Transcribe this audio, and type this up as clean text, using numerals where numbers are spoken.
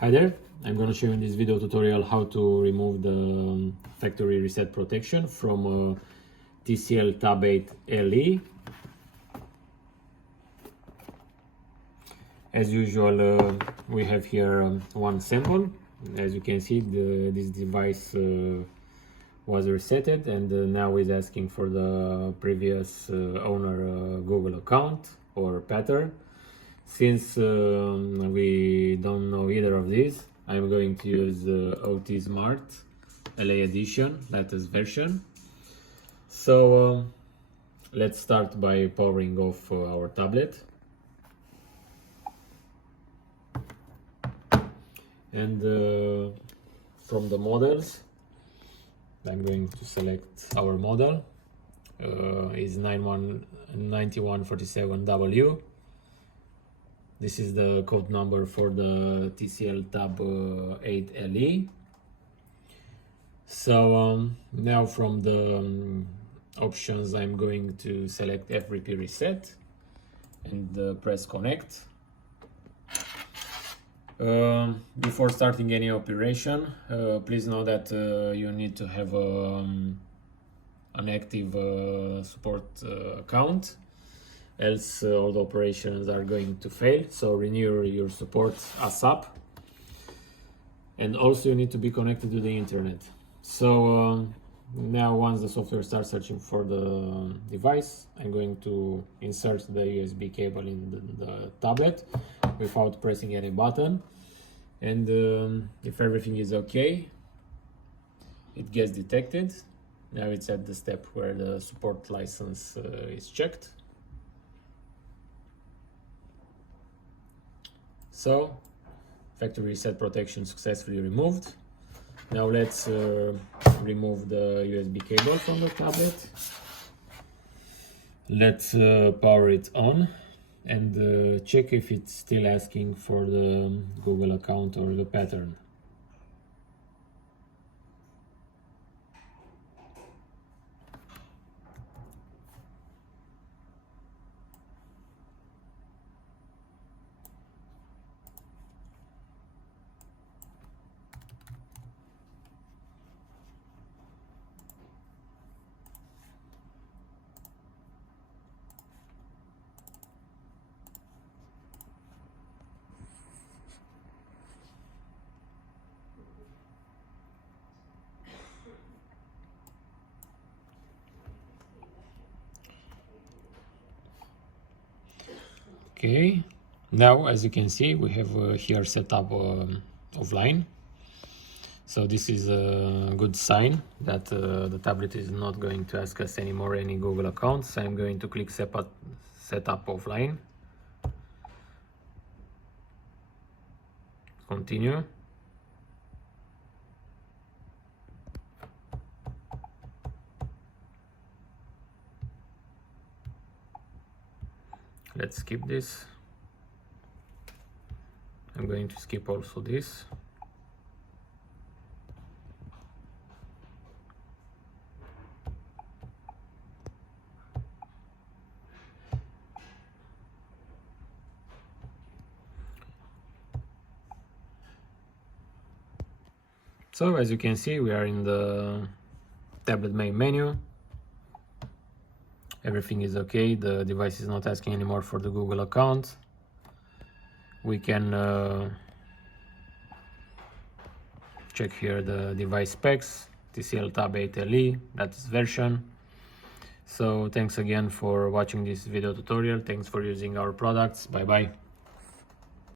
Hi there, I'm going to show you in this video tutorial how to remove the factory reset protection from Tcl Tab 8LE. As usual, we have here one sample. As you can see, this device was resetted and now is asking for the previous owner Google account or pattern. Since we don't know either of these, I'm going to use OT Smart LA Edition, latest version. So let's start by powering off our tablet. And from the models, I'm going to select our model. Is 9137W. This is the code number for the Tcl Tab 8LE. So now from the options, I'm going to select FRP reset and press connect. Before starting any operation, please know that you need to have an active support account, else all the operations are going to fail. So renew your support ASAP, and also you need to be connected to the internet. So now once the software starts searching for the device, I'm going to insert the USB cable in the tablet without pressing any button, and if everything is okay, it gets detected. Now it's at the step where the support license is checked. So factory reset protection successfully removed. Now let's remove the USB cable from the tablet. Let's power it on and check if it's still asking for the Google account or the pattern. Okay, now as you can see, we have here set up offline. So this is a good sign that the tablet is not going to ask us anymore any Google accounts. I'm going to click set up offline. Continue. Let's skip this. I'm going to skip also this. So as you can see, we are in the tablet main menu. Everything is okay. The device is not asking anymore for the Google account. We can check here the device specs, Tcl Tab 8LE, that's version. So thanks again for watching this video tutorial. Thanks for using our products. Bye bye.